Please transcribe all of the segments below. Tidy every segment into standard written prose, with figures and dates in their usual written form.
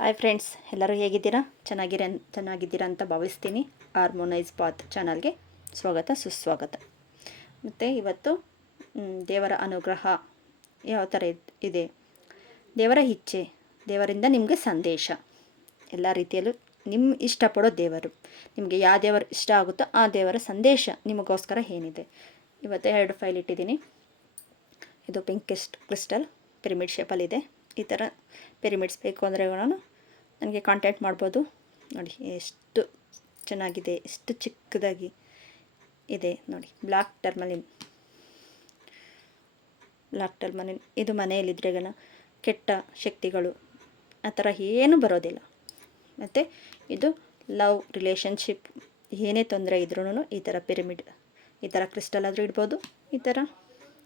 Hi friends, ಎಲ್ಲರೂ ಹೇಗಿದ್ದೀರಾ? ಚೆನ್ನಾಗಿದ್ದೀರಾ ಅಂತ ಭಾವಿಸ್ತೀನಿ. ಹಾರ್ಮೋನೈಸ್ ಪಾತ್ ಚಾನಲ್ಗೆ ಸ್ವಾಗತ ಸುಸ್ವಾಗತ. ಮತ್ತು ಇವತ್ತು ದೇವರ ಅನುಗ್ರಹ ಯಾವ ಥರ ಇದೆ, ದೇವರ ಇಚ್ಛೆ, ದೇವರಿಂದ ನಿಮಗೆ ಸಂದೇಶ, ಎಲ್ಲ ರೀತಿಯಲ್ಲೂ ನಿಮ್ಮ ಇಷ್ಟಪಡೋ ದೇವರು, ನಿಮಗೆ ಯಾವ ದೇವರು ಇಷ್ಟ ಆಗುತ್ತೋ ಆ ದೇವರ ಸಂದೇಶ ನಿಮಗೋಸ್ಕರ ಏನಿದೆ. ಇವತ್ತು 2 ಫೈಲ್ ಇಟ್ಟಿದ್ದೀನಿ. ಇದು ಪಿಂಕ್ ಕ್ರಿಸ್ಟಲ್ ಪಿರಮಿಡ್ ಶೇಪಲ್ಲಿದೆ. ಈ ಥರ ಪಿರಮಿಡ್ಸ್ ಬೇಕು ಅಂದರೆ ನನಗೆ ಕಾಂಟ್ಯಾಕ್ಟ್ ಮಾಡ್ಬೋದು. ನೋಡಿ ಎಷ್ಟು ಚೆನ್ನಾಗಿದೆ, ಎಷ್ಟು ಚಿಕ್ಕದಾಗಿ ಇದೆ ನೋಡಿ. ಬ್ಲ್ಯಾಕ್ ಟರ್ಮಲಿನ್ ಇದು ಮನೆಯಲ್ಲಿದ್ದರೆ ಕೆಟ್ಟ ಶಕ್ತಿಗಳು ಆ ಥರ ಏನೂ ಬರೋದಿಲ್ಲ. ಮತ್ತು ಇದು ಲವ್ ರಿಲೇಷನ್ಶಿಪ್ ಏನೇ ತೊಂದರೆ ಇದ್ರೂ ಈ ಥರ ಪಿರಮಿಡ್, ಈ ಥರ ಕ್ರಿಸ್ಟಲ್ ಆದರೂ ಇಡ್ಬೋದು, ಈ ಥರ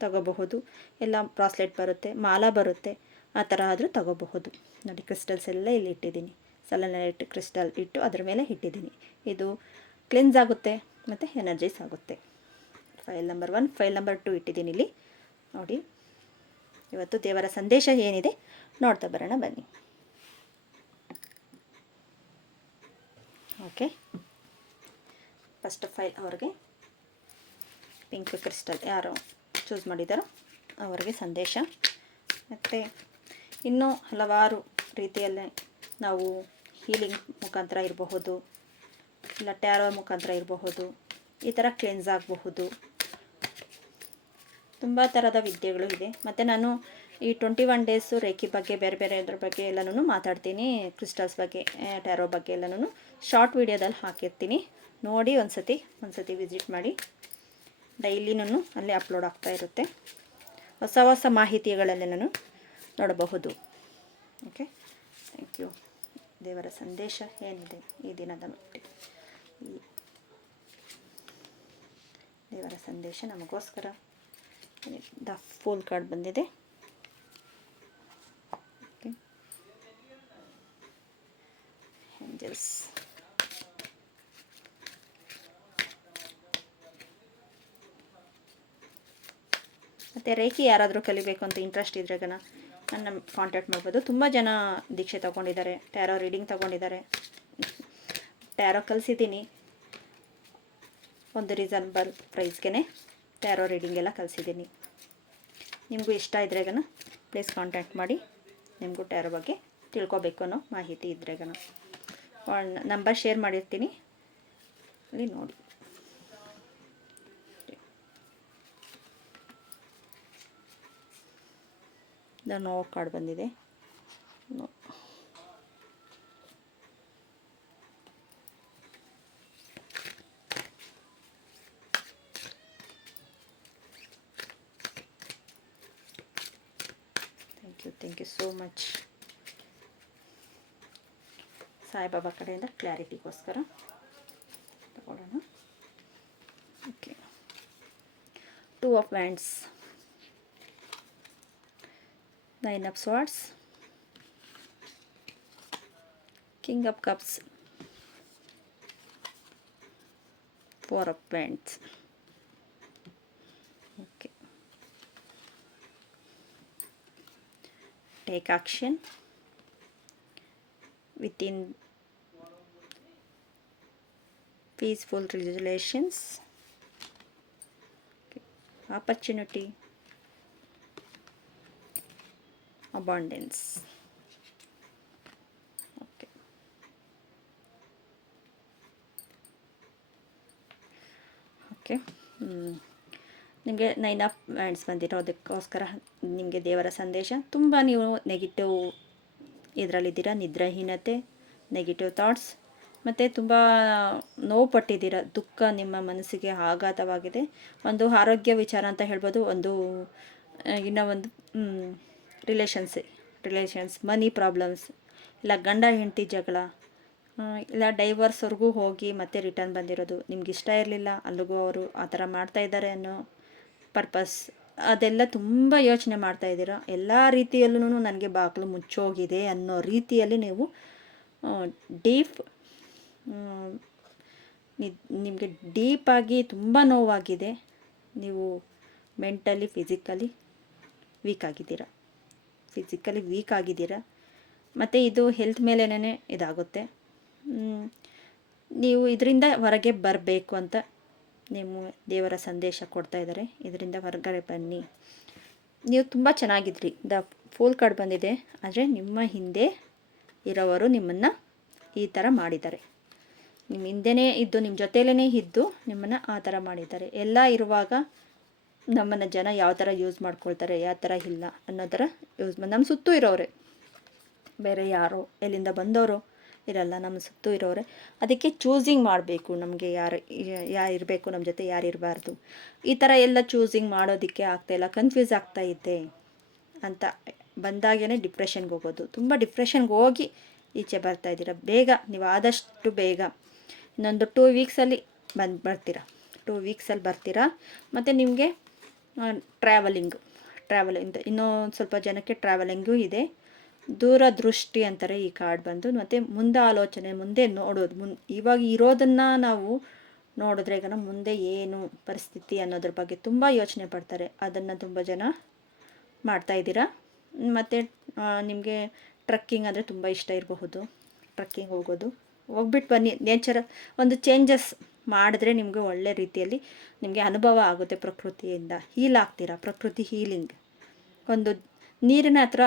ತಗೋಬಹುದು. ಎಲ್ಲ ಬ್ರಾಸ್ಲೆಟ್ ಬರುತ್ತೆ, ಮಾಲ ಬರುತ್ತೆ, ಆ ಥರ ಆದರೂ ತಗೋಬಹುದು. ನೋಡಿ ಕ್ರಿಸ್ಟಲ್ಸ್ ಎಲ್ಲ ಇಲ್ಲಿ ಇಟ್ಟಿದ್ದೀನಿ. ಸೆಲೆನೈಟ್ ಕ್ರಿಸ್ಟಲ್ ಇಟ್ಟು ಅದರ ಮೇಲೆ ಇಟ್ಟಿದ್ದೀನಿ. ಇದು ಕ್ಲೆನ್ಸ್ ಆಗುತ್ತೆ ಮತ್ತು ಎನರ್ಜೈಸ್ ಆಗುತ್ತೆ. ಫೈಲ್ ನಂಬರ್ 1, ಫೈಲ್ ನಂಬರ್ 2 ಇಟ್ಟಿದ್ದೀನಿ ಇಲ್ಲಿ ನೋಡಿ. ಇವತ್ತು ದೇವರ ಸಂದೇಶ ಏನಿದೆ ನೋಡ್ತಾ ಬರೋಣ ಬನ್ನಿ. ಓಕೆ, ಫಸ್ಟ್ ಫೈಲ್ ಅವ್ರಿಗೆ ಪಿಂಕ್ ಕ್ರಿಸ್ಟಲ್ ಯಾರು ಚೂಸ್ ಮಾಡಿದಾರೋ ಅವರಿಗೆ ಸಂದೇಶ. ಮತ್ತು ಇನ್ನೂ ಹಲವಾರು ರೀತಿಯಲ್ಲಿ ನಾವು ಹೀಲಿಂಗ್ ಮುಖಾಂತರ ಇರಬಹುದು, ಇಲ್ಲ ಟ್ಯಾರೋ ಮುಖಾಂತರ ಇರಬಹುದು, ಈ ಥರ ಕ್ಲೆನ್ಸ್ ಆಗಬಹುದು. ತುಂಬ ಥರದ ವಿದ್ಯೆಗಳು ಇದೆ. ಮತ್ತು ನಾನು ಈ 21 ಡೇಸು ರೇಖಿ ಬಗ್ಗೆ, ಬೇರೆ ಬೇರೆ ಇದ್ರ ಬಗ್ಗೆ ಎಲ್ಲನೂ ಮಾತಾಡ್ತೀನಿ. ಕ್ರಿಸ್ಟಲ್ಸ್ ಬಗ್ಗೆ, ಟ್ಯಾರೋ ಬಗ್ಗೆ ಎಲ್ಲನೂ ಶಾರ್ಟ್ ವಿಡಿಯೋದಲ್ಲಿ ಹಾಕಿರ್ತೀನಿ. ನೋಡಿ ಒಂದು ಸತಿ ವಿಸಿಟ್ ಮಾಡಿ. ಡೈಲಿನೂ ಅಲ್ಲಿ ಅಪ್ಲೋಡ್ ಆಗ್ತಾ ಇರುತ್ತೆ. ಹೊಸ ಮಾಹಿತಿಗಳಲ್ಲೆಲ್ಲನೂ ನೋಡಬಹುದು. Okay, thank you. ದೇವರ ಸಂದೇಶ ಏನಿದೆ ಈ ದಿನದ ಮಟ್ಟಿಗೆ, ಈ ದೇವರ ಸಂದೇಶ ನಮಗೋಸ್ಕರ ದ ಫೂಲ್ ಕಾರ್ಡ್ ಬಂದಿದೆ. Okay, angels. ಮತ್ತು ರೇಖಿ ಯಾರಾದರೂ ಕಲಿಬೇಕು ಅಂತ ಇಂಟ್ರೆಸ್ಟ್ ಇದ್ದರೆ ನನ್ನ ಕಾಂಟ್ಯಾಕ್ಟ್ ಮಾಡ್ಬೋದು. ತುಂಬ ಜನ ದೀಕ್ಷೆ ತೊಗೊಂಡಿದ್ದಾರೆ, ಟ್ಯಾರೋ ರೀಡಿಂಗ್ ತೊಗೊಂಡಿದ್ದಾರೆ. ಟ್ಯಾರೋ ಕಲಿಸಿದ್ದೀನಿ. ಒಂದು ರೀಸನಬಲ್ ಪ್ರೈಸ್ಗೆ ಟ್ಯಾರೋ ರೀಡಿಂಗ್ ಎಲ್ಲ ಕಲಿಸಿದ್ದೀನಿ. ನಿಮಗೂ ಇಷ್ಟ ಇದ್ದರೆ ಪ್ಲೀಸ್ ಕಾಂಟ್ಯಾಕ್ಟ್ ಮಾಡಿ. ನಿಮಗೂ ಟ್ಯಾರೋ ಬಗ್ಗೆ ತಿಳ್ಕೊಬೇಕು ಅನ್ನೋ ಮಾಹಿತಿ ಇದ್ದರೆ ನಂಬರ್ ಶೇರ್ ಮಾಡಿರ್ತೀನಿ, ಅಲ್ಲಿ ನೋಡಿ. ನೋ ಕಾರ್ಡ್ ಬಂದಿದೆ. Thank you so much. Saibaba ಕಡೆಯಿಂದ ಕ್ಲಾರಿಟಿಗೋಸ್ಕರ ತಗೊಳ್ಳೋಣ. Okay, 2 of wands, 9 of swords, king of cups, 4 of wands. Okay, take action within peaceful relations. Okay. Opportunity, abundance. Okay, okay. ನಿಮಗೆ 9 ಆಫ್ ವ್ಯಾಂಡ್ಸ್ ಬಂದಿರೋದಕ್ಕೋಸ್ಕರ ನಿಮಗೆ ದೇವರ ಸಂದೇಶ. ತುಂಬ ನೀವು ನೆಗೆಟಿವ್ ಇದರಲ್ಲಿದ್ದೀರಾ, ನಿದ್ರಾಹೀನತೆ, ನೆಗೆಟಿವ್ ಥಾಟ್ಸ್, ಮತ್ತು ತುಂಬ ನೋವು ಪಟ್ಟಿದ್ದೀರ, ದುಃಖ ನಿಮ್ಮ ಮನಸ್ಸಿಗೆ ಆಘಾತವಾಗಿದೆ. ಒಂದು ಆರೋಗ್ಯ ವಿಚಾರ ಅಂತ ಹೇಳ್ಬೋದು. ಇನ್ನೂ ಒಂದು ರಿಲೇಷನ್ಸ್, ಮನಿ ಪ್ರಾಬ್ಲಮ್ಸ್, ಇಲ್ಲ ಗಂಡ ಹೆಂಡತಿ ಜಗಳ, ಇಲ್ಲ ಡೈವರ್ಸ್ವರೆಗೂ ಹೋಗಿ ಮತ್ತೆ ರಿಟರ್ನ್ ಬಂದಿರೋದು. ನಿಮ್ಗೆ ಇಷ್ಟ ಇರಲಿಲ್ಲ, ಅಲ್ಲಿಗೂ ಅವರು ಆ ಥರ ಮಾಡ್ತಾಯಿದ್ದಾರೆ ಅನ್ನೋ ಪರ್ಪಸ್, ಅದೆಲ್ಲ ತುಂಬ ಯೋಚನೆ ಮಾಡ್ತಾಯಿದ್ದೀರ. ಎಲ್ಲ ರೀತಿಯಲ್ಲೂ ನನಗೆ ಬಾಗಿಲು ಮುಚ್ಚೋಗಿದೆ ಅನ್ನೋ ರೀತಿಯಲ್ಲಿ ನೀವು ಡೀಪ್, ನಿಮಗೆ ಡೀಪಾಗಿ ತುಂಬ ನೋವಾಗಿದೆ. ನೀವು ಮೆಂಟಲಿ, ಫಿಸಿಕಲಿ ವೀಕ್ ಆಗಿದ್ದೀರಾ. ಮತ್ತು ಇದು ಹೆಲ್ತ್ ಮೇಲೇ ಇದಾಗುತ್ತೆ. ನೀವು ಇದರಿಂದ ಹೊರಗೆ ಬರಬೇಕು ಅಂತ ನಿಮ್ಮ ದೇವರ ಸಂದೇಶ ಕೊಡ್ತಾ ಇದ್ದಾರೆ. ಇದರಿಂದ ಹೊರಗಡೆ ಬನ್ನಿ, ನೀವು ತುಂಬ ಚೆನ್ನಾಗಿದ್ರಿ. ದ ಫೂಲ್ ಕಾರ್ಡ್ ಬಂದಿದೆ, ಆದರೆ ನಿಮ್ಮ ಹಿಂದೆ ಇರೋವರು ನಿಮ್ಮನ್ನು ಈ ಥರ ಮಾಡಿದ್ದಾರೆ. ನಿಮ್ಮ ಹಿಂದೆನೇ ಇದ್ದು, ನಿಮ್ಮ ಜೊತೆಲೇ ಇದ್ದು ನಿಮ್ಮನ್ನು ಆ ಥರ ಮಾಡಿದ್ದಾರೆ. ಎಲ್ಲ ಇರುವಾಗ ನಮ್ಮನ್ನು ಜನ ಯಾವ ಥರ ಯೂಸ್ ಮಾಡ್ಕೊಳ್ತಾರೆ, ಯಾವ ಥರ ಇಲ್ಲ ಅನ್ನೋ ಥರ ಯೂಸ್ ಮಾಡಿ, ನಮ್ಮ ಸುತ್ತೂ ಇರೋರೆ, ಬೇರೆ ಯಾರೋ ಎಲ್ಲಿಂದ ಬಂದವರು ಇರಲ್ಲ, ನಮ್ಮ ಸುತ್ತೂ ಇರೋರೆ. ಅದಕ್ಕೆ ಚೂಸಿಂಗ್ ಮಾಡಬೇಕು, ನಮಗೆ ಯಾರು ಇರಬೇಕು ನಮ್ಮ ಜೊತೆ, ಯಾರು ಇರಬಾರ್ದು, ಈ ಥರ ಎಲ್ಲ ಚೂಸಿಂಗ್ ಮಾಡೋದಕ್ಕೆ ಆಗ್ತಾಯಿಲ್ಲ, ಕನ್ಫ್ಯೂಸ್ ಆಗ್ತಾ ಇದೆ ಅಂತ ಬಂದಾಗೇ ಡಿಪ್ರೆಷನ್ಗೆ ಹೋಗೋದು. ತುಂಬ ಡಿಪ್ರೆಷನ್ಗೆ ಹೋಗಿ ಈಚೆ ಬರ್ತಾಯಿದ್ದೀರ. ಬೇಗ ನೀವು ಆದಷ್ಟು ಬೇಗ ಇನ್ನೊಂದು 2 ವೀಕ್ಸಲ್ಲಿ ಬರ್ತೀರಾ. 2 ವೀಕ್ಸಲ್ಲಿ ಬರ್ತೀರಾ. ಮತ್ತು ನಿಮಗೆ ಟ್ರಾವೆಲಿಂಗ್ ಇನ್ನೂ ಸ್ವಲ್ಪ ಜನಕ್ಕೆ ಟ್ರಾವೆಲಿಂಗೂ ಇದೆ. ದೂರದೃಷ್ಟಿ ಅಂತಾರೆ ಈ ಕಾರ್ಡ್ ಬಂದು. ಮತ್ತು ಮುಂದೆ ಆಲೋಚನೆ, ಮುಂದೆ ನೋಡೋದು, ಇವಾಗ ಇರೋದನ್ನು ನಾವು ನೋಡಿದ್ರೆ ಈಗ ಮುಂದೆ ಏನು ಪರಿಸ್ಥಿತಿ ಅನ್ನೋದ್ರ ಬಗ್ಗೆ ತುಂಬ ಯೋಚನೆ ಪಡ್ತಾರೆ. ಅದನ್ನು ತುಂಬ ಜನ ಮಾಡ್ತಾಯಿದ್ದೀರಾ. ಮತ್ತು ನಿಮಗೆ ಟ್ರಕ್ಕಿಂಗ್ ಅಂದರೆ ತುಂಬ ಇಷ್ಟ ಇರಬಹುದು. ಟ್ರಕ್ಕಿಂಗ್ ಹೋಗ್ಬಿಟ್ಟು ಬನ್ನಿ. ನೇಚರ್ ಒಂದು ಚೇಂಜಸ್ ಮಾಡಿದ್ರೆ ನಿಮಗೆ ಒಳ್ಳೆ ರೀತಿಯಲ್ಲಿ ನಿಮಗೆ ಅನುಭವ ಆಗುತ್ತೆ. ಪ್ರಕೃತಿಯಿಂದ ಹೀಲ್ ಆಗ್ತೀರಾ. ಪ್ರಕೃತಿ ಹೀಲಿಂಗ್. ಒಂದು ನೀರಿನ ಹತ್ರ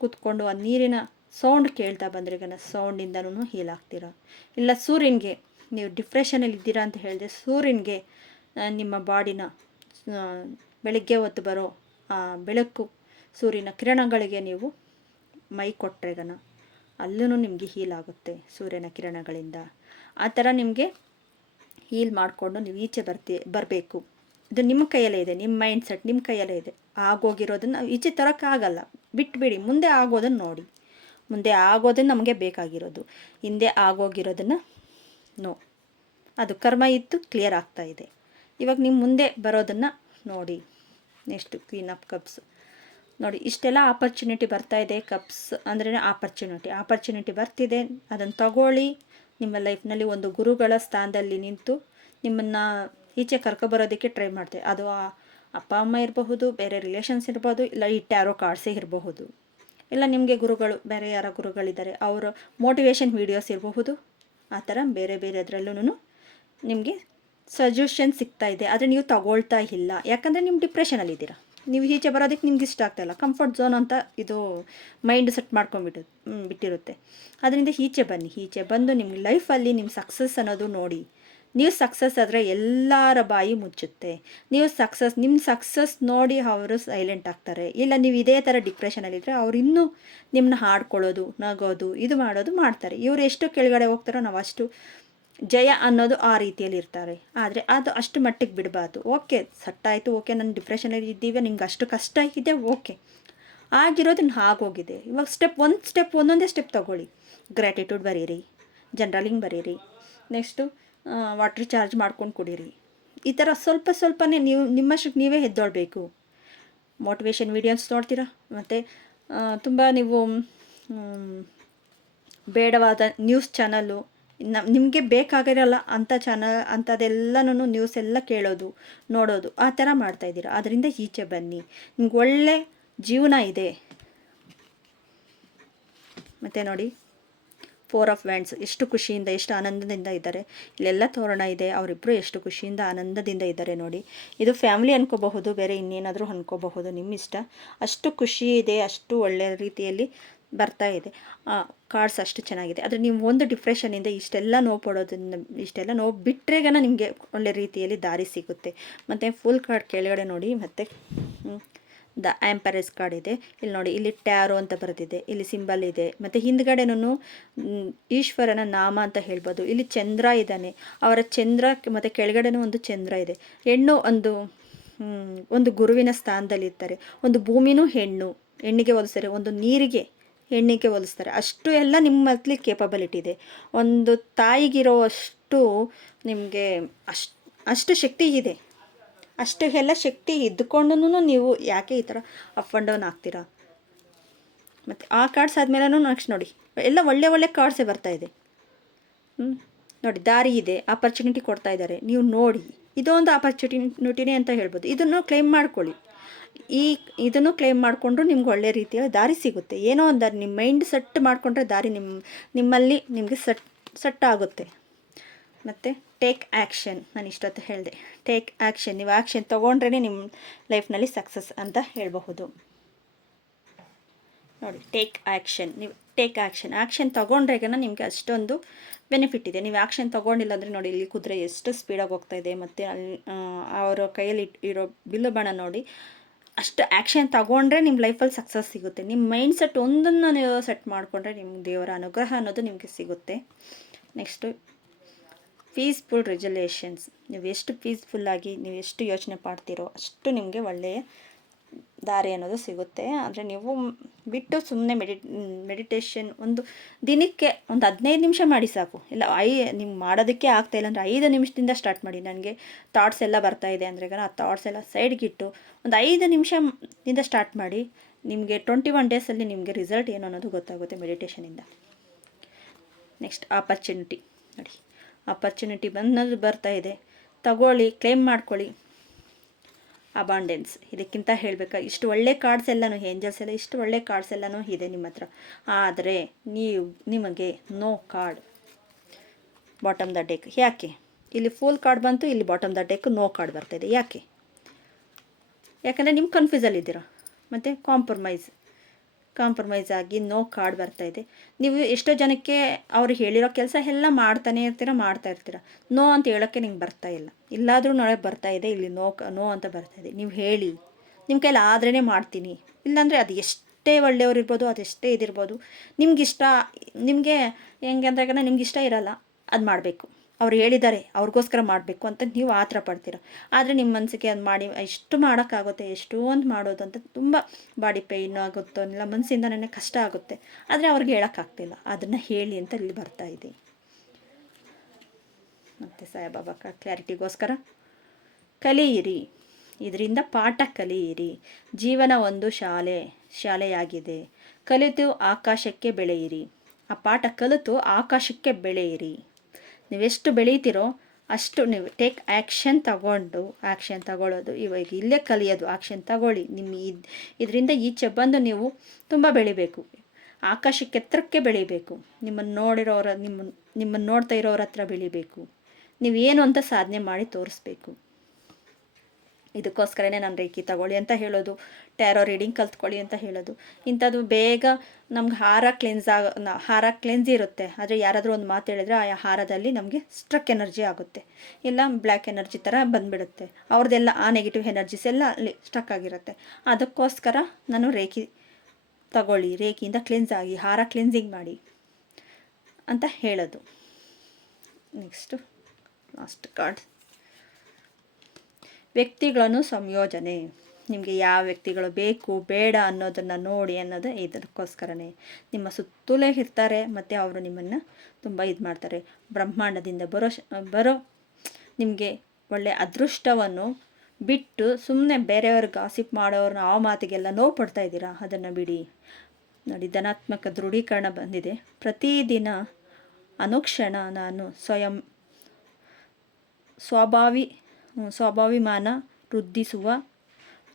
ಕೂತ್ಕೊಂಡು ಆ ನೀರಿನ ಸೌಂಡ್ ಕೇಳ್ತಾ ಬಂದರೆ ಈಗ ಸೌಂಡಿಂದನೂ ಹೀಲ್ ಆಗ್ತೀರಾ. ಇಲ್ಲ ಸೂರ್ಯನಿಗೆ ನೀವು ಡಿಪ್ರೆಷನಲ್ಲಿ ಇದ್ದೀರಾ ಅಂತ ಹೇಳಿದೆ, ಸೂರ್ಯನಿಗೆ ನಿಮ್ಮ ಬಾಡಿನ ಬೆಳಗ್ಗೆ ಹೊತ್ತು ಬರೋ ಆ ಬೆಳಕು, ಸೂರ್ಯನ ಕಿರಣಗಳಿಗೆ ನೀವು ಮೈ ಕೊಟ್ಟರೆ ಅಲ್ಲೂ ನಿಮಗೆ ಹೀಲ್ ಆಗುತ್ತೆ ಸೂರ್ಯನ ಕಿರಣಗಳಿಂದ. ಆ ಥರ ನಿಮಗೆ ಹೀಲ್ ಮಾಡಿಕೊಂಡು ನೀವು ಈಚೆ ಬರಬೇಕು. ಇದು ನಿಮ್ಮ ಕೈಯಲ್ಲೇ ಇದೆ, ನಿಮ್ಮ ಮೈಂಡ್ ಸೆಟ್ ನಿಮ್ಮ ಕೈಯಲ್ಲೇ ಇದೆ. ಆಗೋಗಿರೋದನ್ನು ಈಚೆ ತರೋಕ್ಕಾಗಲ್ಲ, ಬಿಟ್ಬಿಡಿ. ಮುಂದೆ ಆಗೋದನ್ನು ನೋಡಿ. ಮುಂದೆ ಆಗೋದನ್ನು ನಮಗೆ ಬೇಕಾಗಿರೋದು, ಹಿಂದೆ ಆಗೋಗಿರೋದನ್ನು ಅದು ಕರ್ಮ ಇತ್ತು, ಕ್ಲಿಯರ್ ಆಗ್ತಾ ಇದೆ. ಇವಾಗ ನಿಮ್ಮ ಮುಂದೆ ಬರೋದನ್ನು ನೋಡಿ. ನೆಕ್ಸ್ಟ್ ಕ್ವೀನ್ ಆಫ್ ಕಪ್ಸ್ ನೋಡಿ. ಇಷ್ಟೆಲ್ಲ ಆಪರ್ಚುನಿಟಿ ಬರ್ತಾ ಇದೆ. ಕಪ್ಸ್ ಅಂದ್ರೇ ಆಪರ್ಚುನಿಟಿ ಬರ್ತಿದೆ. ಅದನ್ನು ತಗೊಳ್ಳಿ. ನಿಮ್ಮ ಲೈಫ್ನಲ್ಲಿ ಒಂದು ಗುರುಗಳ ಸ್ಥಾನದಲ್ಲಿ ನಿಂತು ನಿಮ್ಮನ್ನು ಈಚೆ ಕರ್ಕೊಬರೋದಕ್ಕೆ ಟ್ರೈ ಮಾಡ್ತೀವಿ. ಅದು ಅಪ್ಪ ಅಮ್ಮ ಇರಬಹುದು, ಬೇರೆ ರಿಲೇಷನ್ಸ್ ಇರ್ಬೋದು, ಇಲ್ಲ ಈ ಟ್ಯಾರೋ ಕಾರ್ಡ್ಸೇ ಇರಬಹುದು, ಇಲ್ಲ ನಿಮಗೆ ಗುರುಗಳು ಬೇರೆ ಯಾರ ಗುರುಗಳಿದ್ದಾರೆ ಅವರ ಮೋಟಿವೇಶನ್ ವೀಡಿಯೋಸ್ ಇರಬಹುದು. ಆ ಥರ ಬೇರೆ ಅದರಲ್ಲೂ ನಿಮಗೆ ಸಜೆಷನ್ ಸಿಗ್ತಾ ಇದೆ. ಆದರೆ ನೀವು ತಗೊಳ್ತಾ ಇಲ್ಲ, ಯಾಕಂದರೆ ನಿಮ್ಮ ಡಿಪ್ರೆಷನಲ್ಲಿದ್ದೀರಾ. ನೀವು ಈಚೆ ಬರೋದಕ್ಕೆ ನಿಮ್ಗೆ ಇಷ್ಟ ಆಗ್ತಾಯಿಲ್ಲ. ಕಂಫರ್ಟ್ ಝೋನ್ ಅಂತ ಇದು ಮೈಂಡ್ ಸೆಟ್ ಬಿಟ್ಟಿರುತ್ತೆ. ಅದರಿಂದ ಈಚೆ ಬನ್ನಿ. ಈಚೆ ಬಂದು ನಿಮ್ಮ ಲೈಫಲ್ಲಿ ನಿಮ್ಮ ಸಕ್ಸಸ್ ಅನ್ನೋದು ನೋಡಿ. ನೀವು ಸಕ್ಸಸ್ ಆದರೆ ಎಲ್ಲರ ಬಾಯಿ ಮುಚ್ಚುತ್ತೆ. ನಿಮ್ಮ ಸಕ್ಸಸ್ ನೋಡಿ ಅವರು ಸೈಲೆಂಟ್ ಆಗ್ತಾರೆ. ಇಲ್ಲ ನೀವು ಇದೇ ಥರ ಡಿಪ್ರೆಷನಲ್ಲಿದ್ದರೆ ಅವ್ರು ಇನ್ನೂ ನಿಮ್ಮನ್ನ ಹಾಡ್ಕೊಳ್ಳೋದು, ನಗೋದು, ಇದು ಮಾಡೋದು ಮಾಡ್ತಾರೆ. ಇವರು ಎಷ್ಟು ಕೆಳಗಡೆ ಹೋಗ್ತಾರೋ ನಾವು ಅಷ್ಟು ಜಯ ಅನ್ನೋದು ಆ ರೀತಿಯಲ್ಲಿ ಇರ್ತಾರೆ. ಆದರೆ ಅದು ಅಷ್ಟು ಮಟ್ಟಿಗೆ ಬಿಡಬಾರ್ದು. ಓಕೆ, ಸಟ್ಟಾಯಿತು, ಓಕೆ ನಾನು ಡಿಪ್ರೆಷನಲ್ಲಿ ಇದ್ದೀವಿ, ನಿಮ್ಗೆ ಅಷ್ಟು ಕಷ್ಟ ಇದೆ, ಓಕೆ, ಆಗಿರೋದನ್ನ ಆಗೋಗಿದೆ. ಇವಾಗ ಒಂದೊಂದೇ ಸ್ಟೆಪ್ ತೊಗೊಳ್ಳಿ. ಗ್ರ್ಯಾಟಿಟ್ಯೂಡ್ ಬರೀರಿ, ಜರ್ನಲಿಂಗ್ ಬರೀರಿ, ನೆಕ್ಸ್ಟು ವಾಟ್ರ್ ಚಾರ್ಜ್ ಮಾಡ್ಕೊಂಡು ಕುಡೀರಿ. ಈ ಥರ ಸ್ವಲ್ಪನೇ ನೀವು ನಿಮ್ಮಷ್ಟಕ್ಕೆ ನೀವೇ ಎದ್ದೊಳ್ಬೇಕು. ಮೋಟಿವೇಶನ್ ವೀಡಿಯೋಸ್ ನೋಡ್ತೀರಾ, ಮತ್ತು ತುಂಬ ನೀವು ಬೇಡವಾದ ನ್ಯೂಸ್ ಚಾನಲ್ಲು, ನಿಮಗೆ ಬೇಕಾಗಿರಲ್ಲ ಅಂಥ ಅಂಥದ್ದೆಲ್ಲನೂ ನ್ಯೂಸ್ ಎಲ್ಲ ಕೇಳೋದು, ನೋಡೋದು, ಆ ಥರ ಮಾಡ್ತಾಯಿದ್ದೀರಾ. ಅದರಿಂದ ಈಚೆ ಬನ್ನಿ. ನಿಮ್ಗೆ ಒಳ್ಳೆ ಜೀವನ ಇದೆ. ಮತ್ತು ನೋಡಿ, 4 ಆಫ್ ವ್ಯಾಂಡ್ಸ್ ಎಷ್ಟು ಖುಷಿಯಿಂದ, ಎಷ್ಟು ಆನಂದದಿಂದ ಇದ್ದಾರೆ. ಇಲ್ಲೆಲ್ಲ ತೋರಣ ಇದೆ. ಅವರಿಬ್ಬರು ಎಷ್ಟು ಖುಷಿಯಿಂದ ಆನಂದದಿಂದ ಇದ್ದಾರೆ ನೋಡಿ. ಇದು ಫ್ಯಾಮಿಲಿ ಅನ್ಕೋಬಹುದು, ಬೇರೆ ಇನ್ನೇನಾದರೂ ಅನ್ಕೋಬಹುದು, ನಿಮ್ಮ ಇಷ್ಟ. ಅಷ್ಟು ಖುಷಿ ಇದೆ, ಅಷ್ಟು ಒಳ್ಳೆಯ ರೀತಿಯಲ್ಲಿ ಬರ್ತಾ ಇದೆ. ಕಾರ್ಡ್ಸ್ ಅಷ್ಟು ಚೆನ್ನಾಗಿದೆ. ಆದರೆ ನೀವು ಒಂದು ಡಿಪ್ರೆಷನಿಂದ ಇಷ್ಟೆಲ್ಲ ನೋವು ಪಡೋದನ್ನು, ಇಷ್ಟೆಲ್ಲ ನೋವು ಬಿಟ್ಟರೆಗನ ನಿಮಗೆ ಒಳ್ಳೆ ರೀತಿಯಲ್ಲಿ ದಾರಿ ಸಿಗುತ್ತೆ. ಮತ್ತು ಫುಲ್ ಕಾರ್ಡ್ ಕೆಳಗಡೆ ನೋಡಿ, ಮತ್ತು ದ ಆ್ಯಂಪರೆಸ್ ಕಾರ್ಡ್ ಇದೆ. ಇಲ್ಲಿ ನೋಡಿ, ಇಲ್ಲಿ ಟ್ಯಾರೋ ಅಂತ ಬರೆದಿದೆ, ಇಲ್ಲಿ ಸಿಂಬಲ್ ಇದೆ. ಮತ್ತು ಹಿಂದ್ಗಡೆನೂ ಈಶ್ವರನ ನಾಮ ಅಂತ ಹೇಳ್ಬೋದು. ಇಲ್ಲಿ ಚಂದ್ರ ಇದ್ದಾನೆ, ಅವರ ಚಂದ್ರ, ಮತ್ತು ಕೆಳಗಡೆನೂ ಒಂದು ಚಂದ್ರ ಇದೆ. ಹೆಣ್ಣು ಒಂದು ಗುರುವಿನ ಸ್ಥಾನದಲ್ಲಿ ಇರ್ತಾರೆ. ಒಂದು ಭೂಮಿನೂ ಹೆಣ್ಣಿಗೆ ಹೋಲಿಸ್ತಾರೆ, ಒಂದು ನೀರಿಗೆ ಹೆಣ್ಣಿಗೆ ಹೋಲಿಸ್ತಾರೆ. ಅಷ್ಟು ಎಲ್ಲ ನಿಮ್ಮಲ್ಲಿ ಕೇಪಬಿಲಿಟಿ ಇದೆ. ಒಂದು ತಾಯಿಗಿರೋ ಅಷ್ಟು ನಿಮಗೆ ಅಷ್ಟು ಶಕ್ತಿ ಇದೆ. ಅಷ್ಟು ಎಲ್ಲ ಶಕ್ತಿ ಇದ್ದುಕೊಂಡು ನೀವು ಯಾಕೆ ಈ ಥರ ಅಪ್ ಆ್ಯಂಡ್ ಡೌನ್ ಆಗ್ತೀರಾ? ಮತ್ತು ಆ ಕಾರ್ಡ್ಸ್ ಆದಮೇಲೆ ನೆಕ್ಸ್ಟ್ ನೋಡಿ, ಎಲ್ಲ ಒಳ್ಳೆ ಕಾರ್ಡ್ಸೇ ಬರ್ತಾಯಿದೆ. ನೋಡಿ, ದಾರಿ ಇದೆ, ಆಪರ್ಚುನಿಟಿ ಕೊಡ್ತಾ ಇದ್ದಾರೆ, ನೀವು ನೋಡಿ. ಇದೊಂದು ಆಪರ್ಚುನಿಟಿನೇ ಅಂತ ಹೇಳ್ಬೋದು. ಇದನ್ನು ಕ್ಲೈಮ್ ಮಾಡ್ಕೊಳ್ಳಿ. ಈ ಇದನ್ನು ಕ್ಲೇಮ್ ಮಾಡಿಕೊಂಡ್ರು ನಿಮ್ಗೆ ಒಳ್ಳೆ ರೀತಿಯಲ್ಲಿ ದಾರಿ ಸಿಗುತ್ತೆ. ಏನೋ ಒಂದು ನಿಮ್ಮ ಮೈಂಡ್ ಸೆಟ್ ಮಾಡಿಕೊಂಡ್ರೆ ದಾರಿ ನಿಮ್ಮಲ್ಲಿ ನಿಮಗೆ ಸೆಟ್ ಆಗುತ್ತೆ. ಮತ್ತು ಟೇಕ್ ಆ್ಯಕ್ಷನ್, ನಾನು ಇಷ್ಟೊತ್ತು ಹೇಳಿದೆ, ಟೇಕ್ ಆ್ಯಕ್ಷನ್. ನೀವು ಆ್ಯಕ್ಷನ್ ತೊಗೊಂಡ್ರೇ ನಿಮ್ಮ ಲೈಫ್ನಲ್ಲಿ ಸಕ್ಸಸ್ ಅಂತ ಹೇಳಬಹುದು. ನೋಡಿ, ಟೇಕ್ ಆ್ಯಕ್ಷನ್. ನೀವು ಟೇಕ್ ಆ್ಯಕ್ಷನ್ ತೊಗೊಂಡ್ರೆಗನ ನಿಮಗೆ ಅಷ್ಟೊಂದು ಬೆನಿಫಿಟ್ ಇದೆ. ನೀವು ಆ್ಯಕ್ಷನ್ ತೊಗೊಂಡಿಲ್ಲ ಅಂದರೆ ನೋಡಿ, ಇಲ್ಲಿ ಕುದುರೆ ಎಷ್ಟು ಸ್ಪೀಡಾಗಿ ಹೋಗ್ತಾಯಿದೆ, ಮತ್ತು ಅಲ್ಲಿ ಅವರ ಕೈಯಲ್ಲಿ ಇರೋ ಬಿಲ್ಲು ಬಾಣ ನೋಡಿ. ಅಷ್ಟು ಆ್ಯಕ್ಷನ್ ತಗೊಂಡ್ರೆ ನಿಮ್ಮ ಲೈಫಲ್ಲಿ ಸಕ್ಸಸ್ ಸಿಗುತ್ತೆ. ನಿಮ್ಮ ಮೈಂಡ್ ಸೆಟ್ ಒಂದನ್ನು ನೀವು ಸೆಟ್ ಮಾಡಿಕೊಂಡ್ರೆ ನಿಮ್ಗೆ ದೇವರ ಅನುಗ್ರಹ ಅನ್ನೋದು ನಿಮಗೆ ಸಿಗುತ್ತೆ. Next peaceful resolutions. ನೀವು ಎಷ್ಟು ಪೀಸ್ಫುಲ್ಲಾಗಿ ನೀವು ಎಷ್ಟು ಯೋಚನೆ ಮಾಡ್ತೀರೋ ಅಷ್ಟು ನಿಮಗೆ ಒಳ್ಳೆಯ ದಾರಿ ಅನ್ನೋದು ಸಿಗುತ್ತೆ. ಆದರೆ ನೀವು ಬಿಟ್ಟು ಸುಮ್ಮನೆ ಮೆಡಿಟೇಷನ್ ಒಂದು ದಿನಕ್ಕೆ ಒಂದು 15 ನಿಮಿಷ ಮಾಡಿ ಸಾಕು. ಇಲ್ಲ ನಿಮ್ಗೆ ಮಾಡೋದಕ್ಕೆ ಆಗ್ತಾಯಿಲ್ಲ ಅಂದರೆ 5 ನಿಮಿಷದಿಂದ ಸ್ಟಾರ್ಟ್ ಮಾಡಿ. ನನಗೆ ಥಾಟ್ಸ್ ಎಲ್ಲ ಬರ್ತಾಯಿದೆ ಅಂದರೆ ಆ ಥಾಟ್ಸ್ ಎಲ್ಲ ಸೈಡ್ಗಿಟ್ಟು ಒಂದು 5 ನಿಮಿಷದಿಂದ ಸ್ಟಾರ್ಟ್ ಮಾಡಿ. ನಿಮಗೆ 21 ಡೇಸಲ್ಲಿ ನಿಮಗೆ ರಿಸಲ್ಟ್ ಏನು ಅನ್ನೋದು ಗೊತ್ತಾಗುತ್ತೆ ಮೆಡಿಟೇಷನಿಂದ. Next opportunity. ನೋಡಿ, ಆಪರ್ಚುನಿಟಿ ಬರ್ತಾಯಿದೆ, ತಗೊಳ್ಳಿ, ಕ್ಲೇಮ್ ಮಾಡ್ಕೊಳ್ಳಿ. ಅಬಾಂಡೆನ್ಸ್, ಇದಕ್ಕಿಂತ ಹೇಳಬೇಕಾ? ಇಷ್ಟು ಒಳ್ಳೆ ಕಾರ್ಡ್ಸ್ ಎಲ್ಲನೂ, ಏಂಜಲ್ಸ್ ಎಲ್ಲ ಇಷ್ಟು ಒಳ್ಳೆ ಕಾರ್ಡ್ಸ್ ಎಲ್ಲನೂ ಇದೆ ನಿಮ್ಮ ಹತ್ರ. ಆದರೆ ನಿಮಗೆ no card bottom the deck. ಯಾಕೆ ಇಲ್ಲಿ ಫುಲ್ ಕಾರ್ಡ್ ಬಂತು, ಇಲ್ಲಿ bottom the deck no card ಬರ್ತಾಯಿದೆ? ಯಾಕಂದರೆ ನಿಮ್ಮ ಕನ್ಫ್ಯೂಸಲ್ಲಿದ್ದೀರಾ. ಮತ್ತು ಕಾಂಪ್ರಮೈಸ್ ಆಗಿ ನೋ ಕಾರ್ಡ್ ಬರ್ತಾಯಿದೆ. ನೀವು ಎಷ್ಟೋ ಜನಕ್ಕೆ ಅವ್ರು ಹೇಳಿರೋ ಕೆಲಸ ಎಲ್ಲ ಮಾಡ್ತಾ ಇರ್ತೀರ. ನೋ ಅಂತ ಹೇಳೋಕ್ಕೆ ನಿಮ್ಗೆ ಬರ್ತಾಯಿಲ್ಲ. ಇಲ್ಲಾದರೂ ನೋಡೋಕೆ ಬರ್ತಾಯಿದೆ, ಇಲ್ಲಿ ನೋ ಅಂತ ಬರ್ತಾಯಿದೆ. ನೀವು ಹೇಳಿ, ನಿಮ್ಮ ಕೈಲಿ ಆದ್ರೇ ಮಾಡ್ತೀನಿ. ಇಲ್ಲಾಂದರೆ ಅದು ಎಷ್ಟೇ ಒಳ್ಳೆಯವ್ರು ಇರ್ಬೋದು, ಅದೆಷ್ಟೇ ಇದಿರ್ಬೋದು, ನಿಮಗೆ ಹೆಂಗೆ ಅಂದಾಗ ನಿಮ್ಗೆ ಇಷ್ಟ ಇರೋಲ್ಲ, ಅದು ಮಾಡಬೇಕು, ಅವ್ರು ಹೇಳಿದ್ದಾರೆ ಅವ್ರಿಗೋಸ್ಕರ ಮಾಡಬೇಕು ಅಂತ ನೀವು ಆತರ ಪಡ್ತೀರ. ಆದರೆ ನಿಮ್ಮ ಮನಸ್ಸಿಗೆ ಅದು ಮಾಡಿ ಎಷ್ಟು ಮಾಡೋಕ್ಕಾಗುತ್ತೆ, ಎಷ್ಟೊಂದು ಮಾಡೋದು ಅಂತ ತುಂಬ ಬಾಡಿ ಪೇಯ್ನ್ ಆಗುತ್ತೋ ಇಲ್ಲ, ಮನಸ್ಸಿಂದ ನನಗೆ ಕಷ್ಟ ಆಗುತ್ತೆ. ಆದರೆ ಅವ್ರಿಗೆ ಹೇಳೋಕ್ಕಾಗ್ತಿಲ್ಲ, ಅದನ್ನು ಹೇಳಿ ಅಂತ ಇಲ್ಲಿ ಬರ್ತಾಯಿದೆ. ಮತ್ತು ಸಾಯಿಬಾಬಾ ಕ್ಲಾರಿಟಿಗೋಸ್ಕರ ಕಲಿಯಿರಿ, ಇದರಿಂದ ಪಾಠ ಕಲಿಯಿರಿ. ಜೀವನ ಒಂದು ಶಾಲೆಯಾಗಿದೆ. ಕಲಿತು ಆಕಾಶಕ್ಕೆ ಬೆಳೆಯಿರಿ. ಆ ಪಾಠ ಕಲಿತು ಆಕಾಶಕ್ಕೆ ಬೆಳೆಯಿರಿ. ನೀವೆಷ್ಟು ಬೆಳೀತೀರೋ ಅಷ್ಟು ನೀವು ಟೇಕ್ ಆ್ಯಕ್ಷನ್ ತಗೊಳ್ಳೋದು ಇವಾಗ ಇಲ್ಲೇ ಕಲಿಯೋದು. ಆ್ಯಕ್ಷನ್ ತಗೊಳ್ಳಿ. ಇದರಿಂದ ಈಚೆ ಬಂದು ನೀವು ತುಂಬ ಬೆಳಿಬೇಕು, ಆಕಾಶಕ್ಕೆ ಎತ್ತರಕ್ಕೆ ಬೆಳಿಬೇಕು. ನಿಮ್ಮನ್ನು ನೋಡ್ತಾ ಇರೋರ ಹತ್ರ ಬೆಳಿಬೇಕು. ನೀವೇನು ಅಂತ ಸಾಧನೆ ಮಾಡಿ ತೋರಿಸ್ಬೇಕು. ಇದಕ್ಕೋಸ್ಕರನೇ ನಾನು ರೇಖಿ ತಗೊಳ್ಳಿ ಅಂತ ಹೇಳೋದು, ಟ್ಯಾರೋ ರೀಡಿಂಗ್ ಕಲ್ತ್ಕೊಳ್ಳಿ ಅಂತ ಹೇಳೋದು. ಇಂಥದ್ದು ಬೇಗ ನಮ್ಗೆ ಹಾರ ಕ್ಲೆನ್ಸ್ ಇರುತ್ತೆ. ಆದರೆ ಯಾರಾದರೂ ಒಂದು ಮಾತು ಹೇಳಿದ್ರೆ ಆ ಹಾರದಲ್ಲಿ ನಮಗೆ ಸ್ಟ್ರಕ್ ಎನರ್ಜಿ ಆಗುತ್ತೆ, ಇಲ್ಲ ಬ್ಲ್ಯಾಕ್ ಎನರ್ಜಿ ಥರ ಬಂದುಬಿಡುತ್ತೆ. ಅವ್ರದ್ದೆಲ್ಲ ಆ ನೆಗೆಟಿವ್ ಎನರ್ಜೀಸ್ ಎಲ್ಲ ಅಲ್ಲಿ ಸ್ಟ್ರಕ್ ಆಗಿರುತ್ತೆ. ಅದಕ್ಕೋಸ್ಕರ ನಾನು ರೇಖಿ ತಗೊಳ್ಳಿ, ರೇಖಿಯಿಂದ ಕ್ಲೆನ್ಸ್ ಆಗಿ ಹಾರ ಕ್ಲೆನ್ಸಿಂಗ್ ಮಾಡಿ ಅಂತ ಹೇಳೋದು. ನೆಕ್ಸ್ಟು ಲಾಸ್ಟ್ ಕಾರ್ಡ್, ವ್ಯಕ್ತಿಗಳನ್ನು ಸಂಯೋಜನೆ. ನಿಮಗೆ ಯಾವ ವ್ಯಕ್ತಿಗಳು ಬೇಕು ಬೇಡ ಅನ್ನೋದನ್ನು ನೋಡಿ ಅನ್ನೋದು ಇದಕ್ಕೋಸ್ಕರನೇ. ನಿಮ್ಮ ಸುತ್ತಲೇ ಇರ್ತಾರೆ ಮತ್ತು ಅವರು ನಿಮ್ಮನ್ನು ತುಂಬ ಇದು ಮಾಡ್ತಾರೆ. ಬ್ರಹ್ಮಾಂಡದಿಂದ ಬರೋ ನಿಮಗೆ ಒಳ್ಳೆಯ ಅದೃಷ್ಟವನ್ನು ಬಿಟ್ಟು ಸುಮ್ಮನೆ ಬೇರೆಯವ್ರಿಗೆ ಗಾಸಿಪ್ ಮಾಡೋರನ್ನ ಆ ಮಾತಿಗೆಲ್ಲ ನೋವು ಪಡ್ತಾ ಇದ್ದೀರಾ, ಅದನ್ನು ಬಿಡಿ. ನೋಡಿ, ಧನಾತ್ಮಕ ದೃಢೀಕರಣ ಬಂದಿದೆ. ಪ್ರತಿದಿನ ಅನುಕ್ಷಣ ನಾನು ಸ್ವಾಭಿಮಾನ ವೃದ್ಧಿಸುವ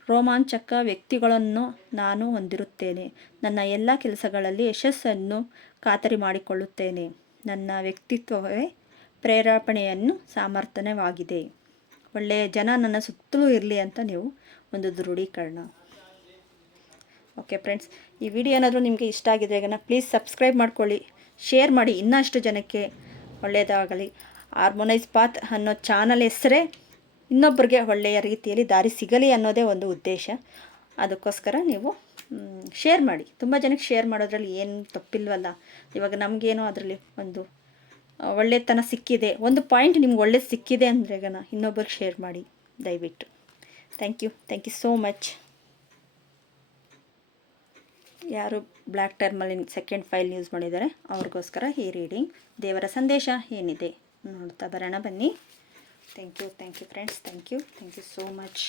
ರೋಮಾಂಚಕ ವ್ಯಕ್ತಿಗಳನ್ನು ನಾನು ಹೊಂದಿರುತ್ತೇನೆ. ನನ್ನ ಎಲ್ಲ ಕೆಲಸಗಳಲ್ಲಿ ಯಶಸ್ಸನ್ನು ಖಾತರಿ ಮಾಡಿಕೊಳ್ಳುತ್ತೇನೆ. ನನ್ನ ವ್ಯಕ್ತಿತ್ವವೇ ಪ್ರೇರೇಪಣೆಯನ್ನು ಸಾಮರ್ಥ್ಯವಾಗಿದೆ. ಒಳ್ಳೆಯ ಜನ ನನ್ನ ಸುತ್ತಲೂ ಇರಲಿ ಅಂತ ನೀವು ಒಂದು ದೃಢೀಕರಣ. ಓಕೆ ಫ್ರೆಂಡ್ಸ್, ಈ ವಿಡಿಯೋ ಏನಾದರೂ ನಿಮಗೆ ಇಷ್ಟ ಆಗಿದೆ ಈಗ ಪ್ಲೀಸ್ ಸಬ್ಸ್ಕ್ರೈಬ್ ಮಾಡ್ಕೊಳ್ಳಿ, ಶೇರ್ ಮಾಡಿ, ಇನ್ನಷ್ಟು ಜನಕ್ಕೆ ಒಳ್ಳೆಯದಾಗಲಿ. ಹಾರ್ಮೋನೈಸ್ ಪಾತ್ ಅನ್ನೋ ಚಾನಲ್ ಹೆಸರೇ ಇನ್ನೊಬ್ಬರಿಗೆ ಒಳ್ಳೆಯ ರೀತಿಯಲ್ಲಿ ದಾರಿ ಸಿಗಲಿ ಅನ್ನೋದೇ ಒಂದು ಉದ್ದೇಶ. ಅದಕ್ಕೋಸ್ಕರ ನೀವು ಶೇರ್ ಮಾಡಿ. ತುಂಬ ಜನಕ್ಕೆ ಶೇರ್ ಮಾಡೋದ್ರಲ್ಲಿ ಏನು ತಪ್ಪಿಲ್ವಲ್ಲ. ಇವಾಗ ನಮಗೇನೋ ಅದರಲ್ಲಿ ಒಂದು ಒಳ್ಳೆತನ ಸಿಕ್ಕಿದೆ, ಒಂದು ಪಾಯಿಂಟ್ ನಿಮ್ಗೆ ಒಳ್ಳೇದು ಸಿಕ್ಕಿದೆ ಅಂದರೆ ಇನ್ನೊಬ್ಬರಿಗೆ ಶೇರ್ ಮಾಡಿ ದಯವಿಟ್ಟು. Thank you so much. ಯಾರು ಬ್ಲ್ಯಾಕ್ ಟರ್ಮಲ್ಲಿ ಸೆಕೆಂಡ್ ಫೈಲ್ ಯೂಸ್ ಮಾಡಿದ್ದಾರೆ ಅವ್ರಿಗೋಸ್ಕರ ಈ ರೀಡಿಂಗ್. ದೇವರ ಸಂದೇಶ ಏನಿದೆ ನೋಡ್ತಾ ಬರೋಣ ಬನ್ನಿ. Thank you friends, thank you so much.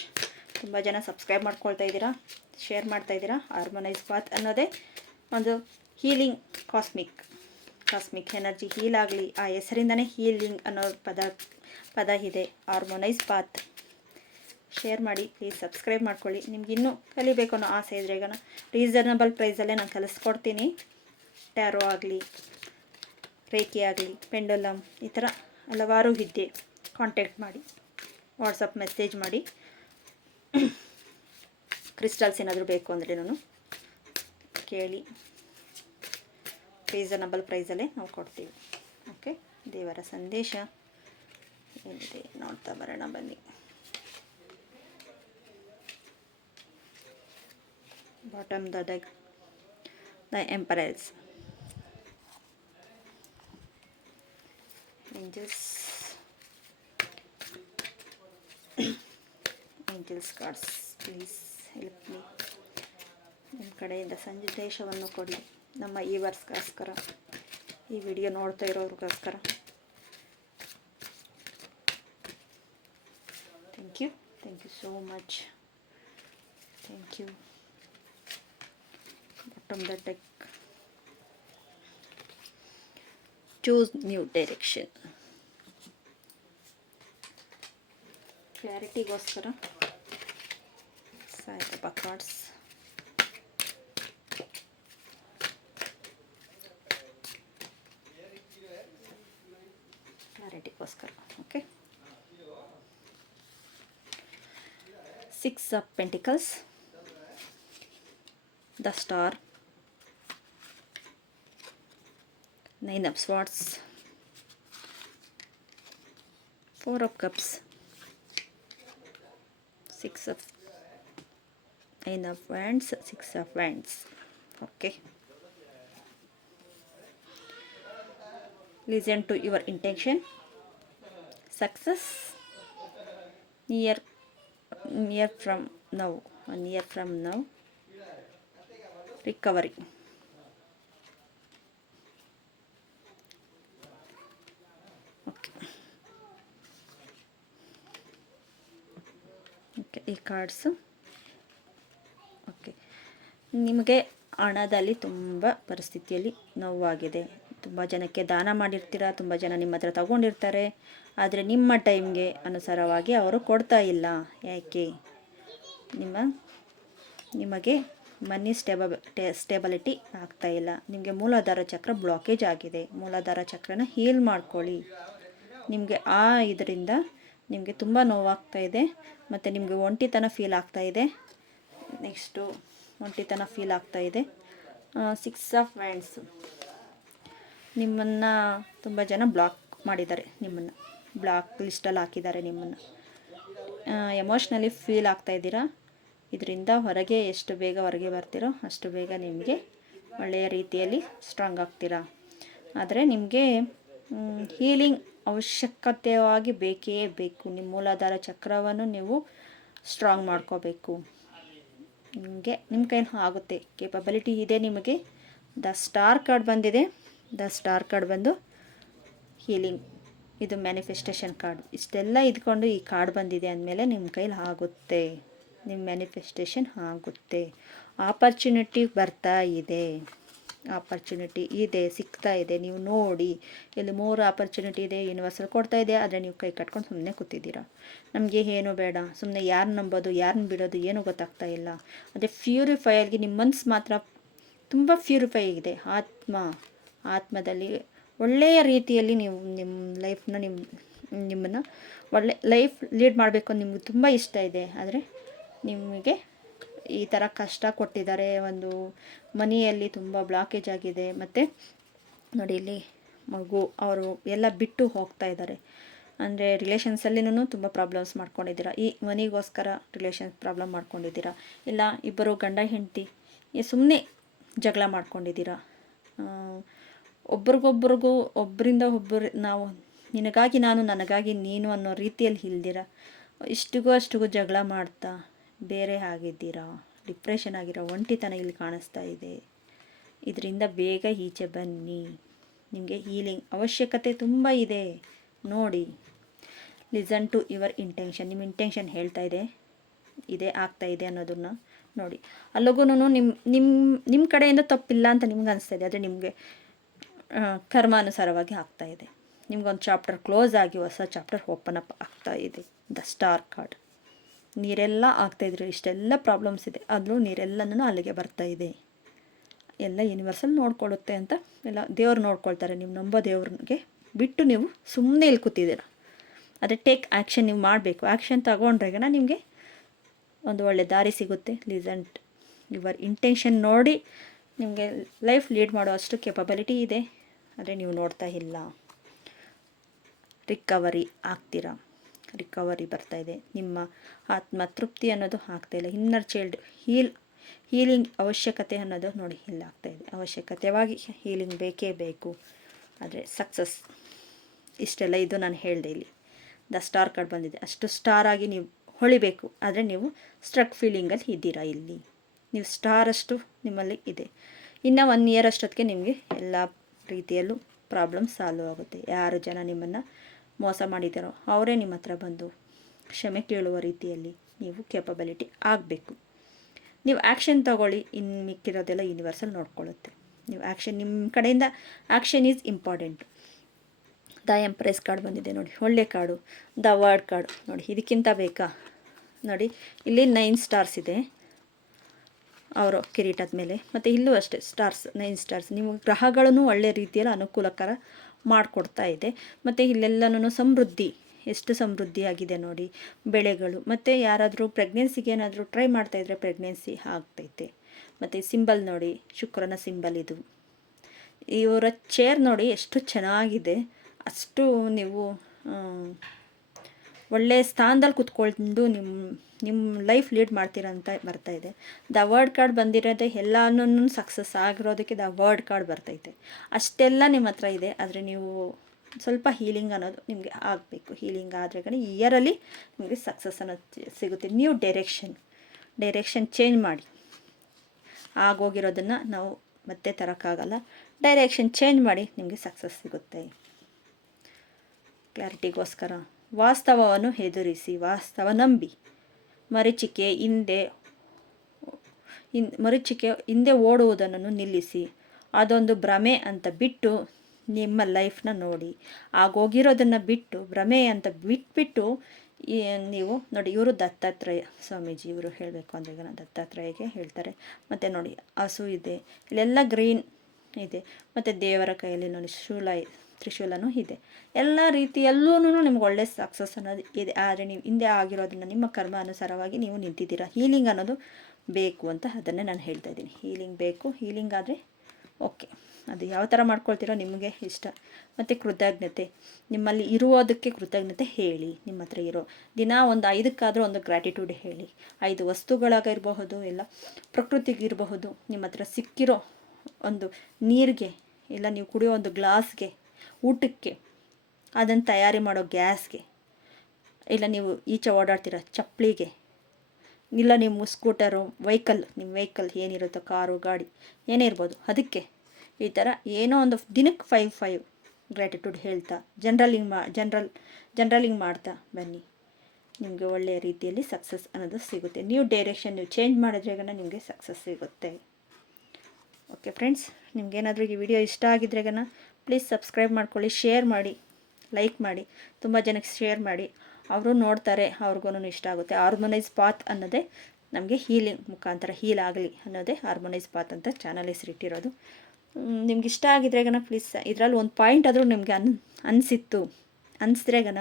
ತುಂಬ ಜನ ಸಬ್ಸ್ಕ್ರೈಬ್ ಮಾಡ್ಕೊಳ್ತಾ ಇದ್ದೀರಾ, ಶೇರ್ ಮಾಡ್ತಾ ಇದ್ದೀರಾ. ಹಾರ್ಮೋನೈಸ್ ಪಾತ್ ಅನ್ನೋದೇ ಒಂದು ಹೀಲಿಂಗ್, ಕಾಸ್ಮಿಕ್ ಎನರ್ಜಿ ಹೀಲ್ ಆಗಲಿ, ಆ ಹೆಸರಿಂದನೇ ಹೀಲಿಂಗ್ ಅನ್ನೋ ಪದ ಇದೆ. ಹಾರ್ಮೋನೈಸ್ ಪಾತ್ ಶೇರ್ ಮಾಡಿ, ಪ್ಲೀಸ್ ಸಬ್ಸ್ಕ್ರೈಬ್ ಮಾಡ್ಕೊಳ್ಳಿ. ನಿಮ್ಗೆ ಇನ್ನೂ ಕಲಿಬೇಕು ಅನ್ನೋ ಆಸೆ ಇದ್ದರೆ ಈಗ ರೀಸನಬಲ್ ಪ್ರೈಸಲ್ಲೇ ನಾನು ಕಲಿಸ್ಕೊಡ್ತೀನಿ. ಟ್ಯಾರೋ ಆಗಲಿ, ರೇಖಿ ಆಗಲಿ, ಪೆಂಡಲಮ್, ಈ ಥರ ಹಲವಾರು ವಿದ್ಯೆ. ಕಾಂಟ್ಯಾಕ್ಟ್ ಮಾಡಿ, ವಾಟ್ಸಪ್ ಮೆಸೇಜ್ ಮಾಡಿ. ಕ್ರಿಸ್ಟಲ್ಸ್ ಏನಾದರೂ ಬೇಕು ಅಂದರೆ ನಾನು ಕೇಳಿ, ರೀಸನಬಲ್ ಪ್ರೈಸಲ್ಲೇ ನಾವು ಕೊಡ್ತೀವಿ. ಓಕೆ, ದೇವರ ಸಂದೇಶ ಏನಿದೆ ನೋಡ್ತಾ ಬರೋಣ ಬನ್ನಿ. Bottom the deck, the emperors, angels cards, please help me. ನಿಮ್ಮ ಕಡೆಯಿಂದ ಸಂದೇಶವನ್ನು ಕೊಡಿ ನಮ್ಮ ಈವರ್ಸ್ಗೋಸ್ಕರ, ಈ ವಿಡಿಯೋ ನೋಡ್ತಾ ಇರೋರಿಗೋಸ್ಕರ. Thank you so much. Thank you. Bottom the deck, choose new direction. ಕ್ಲಾರಿಟಿಗೋಸ್ಕರ ಸಾಯಿಬಾಬಾ ಕಾರ್ಡ್ಸ್. ಕ್ಲಾರಿಟಿಗೋಸ್ಕರ. Okay, 6 of Pentacles, the Star, 9 of Swords, 4 of Cups, 9 of Wands, 6 of Wands. Okay, listen to your intention. Success near from now, recovery. Okay, ಈ cards. Okay, ನಿಮಗೆ ಹಣದಲ್ಲಿ ತುಂಬ ಪರಿಸ್ಥಿತಿಯಲ್ಲಿ ನೋವಾಗಿದೆ. ತುಂಬ ಜನಕ್ಕೆ ದಾನ ಮಾಡಿರ್ತೀರ, ತುಂಬ ಜನ ನಿಮ್ಮ ಹತ್ರ ತಗೊಂಡಿರ್ತಾರೆ, ಆದರೆ ನಿಮ್ಮ ಟೈಮ್ಗೆ ಅನುಸಾರವಾಗಿ ಅವರು ಕೊಡ್ತಾ ಇಲ್ಲ. ಯಾಕೆ? ನಿಮಗೆ ಮನಿ ಸ್ಟೇಬಲಿಟಿ ಆಗ್ತಾ ಇಲ್ಲ. ನಿಮಗೆ ಮೂಲಾಧಾರ ಚಕ್ರ ಬ್ಲಾಕೇಜ್ ಆಗಿದೆ. ಮೂಲಾಧಾರ ಚಕ್ರನ ಹೀಲ್ ಮಾಡ್ಕೊಳ್ಳಿ. ನಿಮಗೆ ಇದರಿಂದ ನಿಮಗೆ ತುಂಬ ನೋವಾಗ್ತಾ ಇದೆ, ಮತ್ತು ನಿಮಗೆ ಒಂಟಿತನ ಫೀಲ್ ಆಗ್ತಾ ಇದೆ. ನೆಕ್ಸ್ಟು ಒಂಟಿತನ ಫೀಲ್ ಆಗ್ತಾ ಇದೆ. 6 of Wands, ನಿಮ್ಮನ್ನು ತುಂಬ ಜನ ಬ್ಲಾಕ್ ಮಾಡಿದ್ದಾರೆ, ನಿಮ್ಮನ್ನು ಬ್ಲಾಕ್ ಲಿಸ್ಟಲ್ಲಿ ಹಾಕಿದ್ದಾರೆ. ನಿಮ್ಮನ್ನು ಎಮೋಷ್ನಲಿ ಫೀಲ್ ಆಗ್ತಾ ಇದ್ದೀರಾ. ಇದರಿಂದ ಹೊರಗೆ ಎಷ್ಟು ಬೇಗ ಹೊರಗೆ ಬರ್ತೀರೋ ಅಷ್ಟು ಬೇಗ ನಿಮಗೆ ಒಳ್ಳೆಯ ರೀತಿಯಲ್ಲಿ ಸ್ಟ್ರಾಂಗ್ ಆಗ್ತೀರಾ. ಆದರೆ ನಿಮಗೆ ಹೀಲಿಂಗ್ ಅವಶ್ಯಕತೆಯಾಗಿ ಬೇಕೇ ಬೇಕು. ನಿಮ್ಮ ಮೂಲಾಧಾರ ಚಕ್ರವನ್ನು ನೀವು ಸ್ಟ್ರಾಂಗ್ ಮಾಡ್ಕೋಬೇಕು. ನಿಮ್ಮ ಕೈಲಿ ಆಗುತ್ತೆ, ಕೇಪಬಿಲಿಟಿ ಇದೆ ನಿಮಗೆ. ದ ಸ್ಟಾರ್ ಕಾರ್ಡ್ ಬಂದಿದೆ. ದ ಸ್ಟಾರ್ ಕಾರ್ಡ್ ಬಂದು ಹೀಲಿಂಗ್, ಇದು ಮ್ಯಾನಿಫೆಸ್ಟೇಷನ್ ಕಾರ್ಡ್. ಇಷ್ಟೆಲ್ಲ ಇದ್ಕೊಂಡು ಈ ಕಾರ್ಡ್ ಬಂದಿದೆ ಅಂದಮೇಲೆ ನಿಮ್ಮ ಕೈಲಿ ಆಗುತ್ತೆ, ನಿಮ್ಮ ಮ್ಯಾನಿಫೆಸ್ಟೇಷನ್ ಆಗುತ್ತೆ. ಆಪರ್ಚುನಿಟಿ ಬರ್ತಾ ಇದೆ, ಆಪರ್ಚುನಿಟಿ ಇದೆ, ಸಿಗ್ತಾ ಇದೆ. ನೀವು ನೋಡಿ, ಇಲ್ಲಿ 3 ಆಪರ್ಚುನಿಟಿ ಇದೆ, ಯೂನಿವರ್ಸಲ್ ಕೊಡ್ತಾ ಇದೆ. ಆದರೆ ನೀವು ಕೈ ಕಟ್ಕೊಂಡು ಸುಮ್ಮನೆ ಕೂತಿದ್ದೀರಾ. ನಮಗೆ ಏನು ಬೇಡ, ಸುಮ್ಮನೆ ಯಾರನ್ನ ನಂಬೋದು, ಯಾರನ್ನ ಬಿಡೋದು ಏನೂ ಗೊತ್ತಾಗ್ತಾ ಇಲ್ಲ. ಅದೇ ಪ್ಯೂರಿಫೈಯರ್ಗೆ ನಿಮ್ಮ ಮನಸ್ಸು ಮಾತ್ರ ತುಂಬ ಪ್ಯೂರಿಫೈ ಇದೆ. ಆತ್ಮದಲ್ಲಿ ಒಳ್ಳೆಯ ರೀತಿಯಲ್ಲಿ ನೀವು ನಿಮ್ಮ ಲೈಫ್ನ ನಿಮ್ಮನ್ನು ಒಳ್ಳೆ ಲೈಫ್ ಲೀಡ್ ಮಾಡಬೇಕು ಅಂತ ನಿಮ್ಗೆ ತುಂಬ ಇಷ್ಟ ಇದೆ. ಆದರೆ ನಿಮಗೆ ಈ ಥರ ಕಷ್ಟ ಕೊಟ್ಟಿದ್ದಾರೆ. ಒಂದು ಮನೆಯಲ್ಲಿ ತುಂಬ ಬ್ಲಾಕೇಜ್ ಆಗಿದೆ. ಮತ್ತು ನೋಡಿ, ಇಲ್ಲಿ ಮಗು ಅವರು ಎಲ್ಲ ಬಿಟ್ಟು ಹೋಗ್ತಾ ಇದ್ದಾರೆ. ಅಂದರೆ ರಿಲೇಷನ್ಸಲ್ಲಿನೂ ತುಂಬ ಪ್ರಾಬ್ಲಮ್ಸ್ ಮಾಡ್ಕೊಂಡಿದ್ದೀರಾ. ಈ ಮನಿಗೋಸ್ಕರ ರಿಲೇಷನ್ಸ್ ಪ್ರಾಬ್ಲಮ್ ಮಾಡ್ಕೊಂಡಿದ್ದೀರಾ. ಇಲ್ಲ ಇಬ್ಬರು ಗಂಡ ಹೆಂಡತಿ ಸುಮ್ಮನೆ ಜಗಳ ಮಾಡ್ಕೊಂಡಿದ್ದೀರಾ. ಒಬ್ರಿಗೊಬ್ರಿಗೂ ಒಬ್ಬರಿಂದ ಒಬ್ಬರು ನಾವು ನಿನಗಾಗಿ ನಾನು, ನನಗಾಗಿ ನೀನು ಅನ್ನೋ ರೀತಿಯಲ್ಲಿ ಇಲ್ದಿರ ಅಷ್ಟಿಗೂ ಜಗಳ ಮಾಡ್ತಾ ಬೇರೆ ಆಗಿದ್ದೀರಾ. ಡಿಪ್ರೆಷನ್ ಆಗಿರೋ ಒಂಟಿತನ ಇಲ್ಲಿ ಕಾಣಿಸ್ತಾ ಇದೆ. ಇದರಿಂದ ಬೇಗ ಈಚೆ ಬನ್ನಿ. ನಿಮಗೆ ಹೀಲಿಂಗ್ ಅವಶ್ಯಕತೆ ತುಂಬ ಇದೆ. ನೋಡಿ, ಲಿಸನ್ ಟು ಯುವರ್ ಇಂಟೆನ್ಷನ್. ನಿಮ್ಮ ಇಂಟೆನ್ಷನ್ ಹೇಳ್ತಾ ಇದೆ, ಇದೇ ಆಗ್ತಾ ಇದೆ ಅನ್ನೋದನ್ನು ನೋಡಿ. ಅಲ್ಲಿಗೂ ನಿಮ್ಮ ಕಡೆಯಿಂದ ತಪ್ಪಿಲ್ಲ ಅಂತ ನಿಮ್ಗೆ ಅನಿಸ್ತಾ ಇದೆ. ಆದರೆ ನಿಮಗೆ ಕರ್ಮಾನುಸಾರವಾಗಿ ಆಗ್ತಾ ಇದೆ. ನಿಮ್ಗೊಂದು ಚಾಪ್ಟರ್ ಕ್ಲೋಸ್ ಆಗಿ ಹೊಸ ಚಾಪ್ಟರ್ ಓಪನ್ ಅಪ್ ಆಗ್ತಾ ಇದೆ. ದ ಸ್ಟಾರ್ ಕಾರ್ಡ್ ನೀರೆಲ್ಲ ಆಗ್ತಾಯಿದ್ರು, ಇಷ್ಟೆಲ್ಲ ಪ್ರಾಬ್ಲಮ್ಸ್ ಇದೆ, ಆದರೂ ನೀರೆಲ್ಲನೂ ಅಲ್ಲಿಗೆ ಬರ್ತಾಯಿದೆ. ಎಲ್ಲ ಯೂನಿವರ್ಸಲ್ ನೋಡ್ಕೊಳ್ಳುತ್ತೆ ಅಂತ ಎಲ್ಲ ದೇವ್ರು ನೋಡ್ಕೊಳ್ತಾರೆ. ನೀವು ನಂಬೋ ದೇವ್ರಿಗೆ ಬಿಟ್ಟು ನೀವು ಸುಮ್ಮನೆ ಇಲ್ಲಿ ಕೂತಿದ್ದೀರ. ಅದೇ ಟೇಕ್ ಆ್ಯಕ್ಷನ್ ನೀವು ಮಾಡಬೇಕು. ಆ್ಯಕ್ಷನ್ ತಗೊಂಡ್ರೆಗನ ನಿಮಗೆ ಒಂದು ಒಳ್ಳೆ ದಾರಿ ಸಿಗುತ್ತೆ. ಲಿಸಂಟ್ ಯುವರ್ ಇಂಟೆನ್ಷನ್ ನೋಡಿ ನಿಮಗೆ ಲೈಫ್ ಲೀಡ್ ಮಾಡೋ ಅಷ್ಟು ಕೆಪಬಿಲಿಟಿ ಇದೆ. ಆದರೆ ನೀವು ನೋಡ್ತಾ ಇಲ್ಲ. ರಿಕವರಿ ಆಗ್ತೀರಾ, ರಿಕವರಿ ಬರ್ತಾಯಿದೆ. ನಿಮ್ಮ ಆತ್ಮ ತೃಪ್ತಿ ಅನ್ನೋದು ಆಗ್ತಾಯಿಲ್ಲ. ಇನ್ನರ್ ಚೈಲ್ಡ್ ಹೀಲಿಂಗ್ ಅವಶ್ಯಕತೆ ಅನ್ನೋದು ನೋಡಿ ಇಲ್ಲ ಆಗ್ತಾಯಿದೆ. ಅವಶ್ಯಕತೆವಾಗಿ ಹೀಲಿಂಗ್ ಬೇಕೇ ಬೇಕು. ಆದರೆ ಸಕ್ಸಸ್ ಇಷ್ಟೆಲ್ಲ ಇದು ನಾನು ಹೇಳಿದೆ. ಇಲ್ಲಿ ದ ಸ್ಟಾರ್ ಕಾರ್ಡ್ ಬಂದಿದೆ. ಅಷ್ಟು ಸ್ಟಾರ್ ಆಗಿ ನೀವು ಹೊಳಿಬೇಕು. ಆದರೆ ನೀವು ಸ್ಟ್ರಕ್ ಫೀಲಿಂಗಲ್ಲಿ ಇದ್ದೀರಾ. ಇಲ್ಲಿ ನೀವು ಸ್ಟಾರಷ್ಟು ನಿಮ್ಮಲ್ಲಿ ಇದೆ. ಇನ್ನು 1 ಇಯರ್ ಅಷ್ಟೊತ್ತಿಗೆ ನಿಮಗೆ ಎಲ್ಲ ರೀತಿಯಲ್ಲೂ ಪ್ರಾಬ್ಲಮ್ ಸಾಲ್ವ್ ಆಗುತ್ತೆ. ಯಾರು ಜನ ನಿಮ್ಮನ್ನು ಮೋಸ ಮಾಡಿದ್ದಾರೋ ಅವರೇ ನಿಮ್ಮ ಹತ್ರ ಬಂದು ಕ್ಷಮೆ ಕೇಳುವ ರೀತಿಯಲ್ಲಿ ನೀವು ಕೆಪಬಿಲಿಟಿ ಆಗಬೇಕು. ನೀವು ಆ್ಯಕ್ಷನ್ ತಗೊಳ್ಳಿ. ಇನ್ನು ಮಿಕ್ಕಿರೋದೆಲ್ಲ ಯೂನಿವರ್ಸಲ್ ನೋಡ್ಕೊಳ್ಳುತ್ತೆ. ನೀವು ಆ್ಯಕ್ಷನ್ ನಿಮ್ಮ ಕಡೆಯಿಂದ action is important. The empress card ಬಂದಿದೆ ನೋಡಿ, ಒಳ್ಳೆ ಕಾರ್ಡು. ದ ವರ್ಡ್ ಕಾರ್ಡ್ ನೋಡಿ, ಇದಕ್ಕಿಂತ ಬೇಕಾ ನೋಡಿ. ಇಲ್ಲಿ 9 ಸ್ಟಾರ್ಸ್ ಇದೆ ಅವರು ಕಿರೀಟದ ಮೇಲೆ. ಮತ್ತು ಇಲ್ಲೂ ಅಷ್ಟೇ ಸ್ಟಾರ್ಸ್, 9 ಸ್ಟಾರ್ಸ್. ನೀವು ಗ್ರಹಗಳನ್ನು ಒಳ್ಳೆ ರೀತಿಯಲ್ಲಿ ಅನುಕೂಲಕರ ಮಾಡಿಕೊಡ್ತಾ ಇದೆ. ಮತ್ತು ಇಲ್ಲೆಲ್ಲನೂ ಸಮೃದ್ಧಿ, ಎಷ್ಟು ಸಮೃದ್ಧಿಯಾಗಿದೆ ನೋಡಿ. ಬೆಳೆಗಳು ಮತ್ತು ಯಾರಾದರೂ ಪ್ರೆಗ್ನೆನ್ಸಿಗೆ ಏನಾದರೂ ಟ್ರೈ ಮಾಡ್ತಾಯಿದ್ರೆ ಪ್ರೆಗ್ನೆನ್ಸಿ ಆಗ್ತೈತೆ. ಮತ್ತು ಸಿಂಬಲ್ ನೋಡಿ, ಶುಕ್ರನ ಸಿಂಬಲ್ ಇದು. ಇವರ ಚೇರ್ ನೋಡಿ ಎಷ್ಟು ಚೆನ್ನಾಗಿದೆ. ಅಷ್ಟು ನೀವು ಒಳ್ಳೆಯ ಸ್ಥಾನದಲ್ಲಿ ಕೂತ್ಕೊಂಡು ನಿಮ್ಮ ಲೈಫ್ ಲೀಡ್ ಮಾಡ್ತೀರ ಅಂತ ಬರ್ತಾಯಿದೆ. ದ ವರ್ಡ್ ಕಾರ್ಡ್ ಬಂದಿರೋದೇ ಎಲ್ಲನೂ ಸಕ್ಸಸ್ ಆಗಿರೋದಕ್ಕೆ ದ ವರ್ಡ್ ಕಾರ್ಡ್ ಬರ್ತೈತೆ. ಅಷ್ಟೆಲ್ಲ ನಿಮ್ಮ ಹತ್ರ ಇದೆ. ಆದರೆ ನೀವು ಸ್ವಲ್ಪ ಹೀಲಿಂಗ್ ಅನ್ನೋದು ನಿಮಗೆ ಆಗಬೇಕು. ಹೀಲಿಂಗ್ ಆದರೆ ಕಡೆ ಈ ಇಯರಲ್ಲಿ ನಿಮಗೆ ಸಕ್ಸಸ್ ಅನ್ನೋದು ಸಿಗುತ್ತೆ. ನ್ಯೂ ಡೈರೆಕ್ಷನ್ ಚೇಂಜ್ ಮಾಡಿ. ಆಗೋಗಿರೋದನ್ನು ನಾವು ಮತ್ತೆ ತರೋಕ್ಕಾಗಲ್ಲ. ಡೈರೆಕ್ಷನ್ ಚೇಂಜ್ ಮಾಡಿ ನಿಮಗೆ ಸಕ್ಸಸ್ ಸಿಗುತ್ತೆ. ಕ್ಲಾರಿಟಿಗೋಸ್ಕರ ವಾಸ್ತವವನ್ನು ಎದುರಿಸಿ, ವಾಸ್ತವ ನಂಬಿ, ಮರೀಚಿಕೆ ಹಿಂದೆ ಓಡುವುದನ್ನು ನಿಲ್ಲಿಸಿ, ಅದೊಂದು ಭ್ರಮೆ ಅಂತ ಬಿಟ್ಟು ನಿಮ್ಮ ಲೈಫ್ನ ನೋಡಿ. ಆಗೋಗಿರೋದನ್ನು ಬಿಟ್ಟು ಭ್ರಮೆ ಅಂತ ಬಿಟ್ಬಿಟ್ಟು ನೀವು ನೋಡಿ. ಇವರು ದತ್ತಾತ್ರೇಯ ಸ್ವಾಮೀಜಿ, ಇವರು ಹೇಳಬೇಕು ಅಂದರೆ ಈಗ ದತ್ತಾತ್ರೇಯಗೆ ಹೇಳ್ತಾರೆ. ಮತ್ತು ನೋಡಿ ಹಸು ಇದೆ, ಇಲ್ಲೆಲ್ಲ ಗ್ರೀನ್ ಇದೆ. ಮತ್ತು ದೇವರ ಕೈಯಲ್ಲಿ ನೋಡಿ ತ್ರಿಶೂಲನೂ ಇದೆ. ಎಲ್ಲ ರೀತಿಯಲ್ಲೂ ನಿಮ್ಗೆ ಒಳ್ಳೆ ಸಕ್ಸಸ್ ಅನ್ನೋದು ಇದೆ. ಆದರೆ ನೀವು ಹಿಂದೆ ಆಗಿರೋದನ್ನು ನಿಮ್ಮ ಕರ್ಮ ಅನುಸಾರವಾಗಿ ನೀವು ನಿಂತಿದ್ದೀರಾ. ಹೀಲಿಂಗ್ ಅನ್ನೋದು ಬೇಕು ಅಂತ ಅದನ್ನೇ ನಾನು ಹೇಳ್ತಾ ಇದ್ದೀನಿ. ಹೀಲಿಂಗ್ ಬೇಕು. ಹೀಲಿಂಗ್ ಆದರೆ ಓಕೆ, ಅದು ಯಾವ ಥರ ಮಾಡ್ಕೊಳ್ತೀರೋ ನಿಮಗೆ ಇಷ್ಟ. ಮತ್ತು ಕೃತಜ್ಞತೆ, ನಿಮ್ಮಲ್ಲಿ ಇರುವುದಕ್ಕೆ ಕೃತಜ್ಞತೆ ಹೇಳಿ. ನಿಮ್ಮ ಹತ್ರ ಇರೋ ದಿನ ಒಂದು 5ಕ್ಕಾದರೂ ಒಂದು ಗ್ರ್ಯಾಟಿಟ್ಯೂಡ್ ಹೇಳಿ. 5 ವಸ್ತುಗಳಾಗಿರಬಹುದು, ಎಲ್ಲ ಪ್ರಕೃತಿಗಿರಬಹುದು, ನಿಮ್ಮ ಹತ್ರ ಸಿಕ್ಕಿರೋ ಒಂದು ನೀರಿಗೆ, ಇಲ್ಲ ನೀವು ಕುಡಿಯೋ ಒಂದು ಗ್ಲಾಸ್ಗೆ, ಊಟಕ್ಕೆ, ಅದನ್ನು ತಯಾರಿ ಮಾಡೋ ಗ್ಯಾಸ್ಗೆ, ಇಲ್ಲ ನೀವು ಈಚೆ ಓಡಾಡ್ತೀರ ಚಪ್ಪಲಿಗೆ, ಇಲ್ಲ ನಿಮ್ಮ ಸ್ಕೂಟರು ನಿಮ್ಮ ವೆಹಿಕಲ್ ಏನಿರುತ್ತೋ, ಕಾರು ಗಾಡಿ ಏನೇ ಇರ್ಬೋದು, ಅದಕ್ಕೆ ಈ ಥರ ಏನೋ ಒಂದು ದಿನಕ್ಕೆ 5 ಗ್ರ್ಯಾಟಿಟ್ಯೂಡ್ ಹೇಳ್ತಾ ಜನರಲಿಂಗ್ ಮಾಡ್ತಾ ಬನ್ನಿ. ನಿಮಗೆ ಒಳ್ಳೆಯ ರೀತಿಯಲ್ಲಿ ಸಕ್ಸಸ್ ಅನ್ನೋದು ಸಿಗುತ್ತೆ. ನ್ಯೂ ಡೈರೆಕ್ಷನ್ ನೀವು ಚೇಂಜ್ ಮಾಡಿದ್ರೆಗನ ನಿಮಗೆ ಸಕ್ಸಸ್ ಸಿಗುತ್ತೆ. ಓಕೆ ಫ್ರೆಂಡ್ಸ್, ನಿಮಗೇನಾದರೂ ಈ ವಿಡಿಯೋ ಇಷ್ಟ ಆಗಿದ್ರೆಗನ ಪ್ಲೀಸ್ ಸಬ್ಸ್ಕ್ರೈಬ್ ಮಾಡ್ಕೊಳ್ಳಿ, ಶೇರ್ ಮಾಡಿ, ಲೈಕ್ ಮಾಡಿ. ತುಂಬ ಜನಕ್ಕೆ ಶೇರ್ ಮಾಡಿ, ಅವರು ನೋಡ್ತಾರೆ, ಅವ್ರಿಗೂ ಇಷ್ಟ ಆಗುತ್ತೆ. ಹಾರ್ಮೋನೈಸ್ ಪಾತ್ ಅನ್ನೋದೇ ನಮಗೆ ಹೀಲಿಂಗ್ ಮುಖಾಂತರ ಹೀಲ್ ಆಗಲಿ ಅನ್ನೋದೇ ಹಾರ್ಮೋನೈಸ್ ಪಾತ್ ಅಂತ ಚಾನಲ್ ಹೆಸರಿಟ್ಟಿರೋದು. ನಿಮ್ಗೆ ಇಷ್ಟ ಆಗಿದ್ರೆಗನ ಪ್ಲೀಸ್ ಇದರಲ್ಲಿ ಒಂದು ಪಾಯಿಂಟ್ ಆದರೂ ನಿಮಗೆ ಅನಿಸಿದ್ರೆಗನ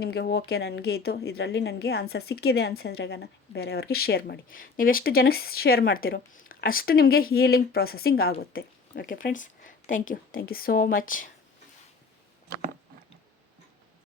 ನಿಮಗೆ ಓಕೆ, ನನಗೆ ಇದರಲ್ಲಿ ನನಗೆ ಆನ್ಸರ್ ಸಿಕ್ಕಿದೆ ಅನ್ಸಿದ್ರೆಗನ ಬೇರೆಯವ್ರಿಗೆ ಶೇರ್ ಮಾಡಿ. ನೀವೆಷ್ಟು ಜನಕ್ಕೆ ಶೇರ್ ಮಾಡ್ತೀರೋ ಅಷ್ಟು ನಿಮಗೆ ಹೀಲಿಂಗ್ ಪ್ರೊಸೆಸಿಂಗ್ ಆಗುತ್ತೆ. Okay friends, thank you so much.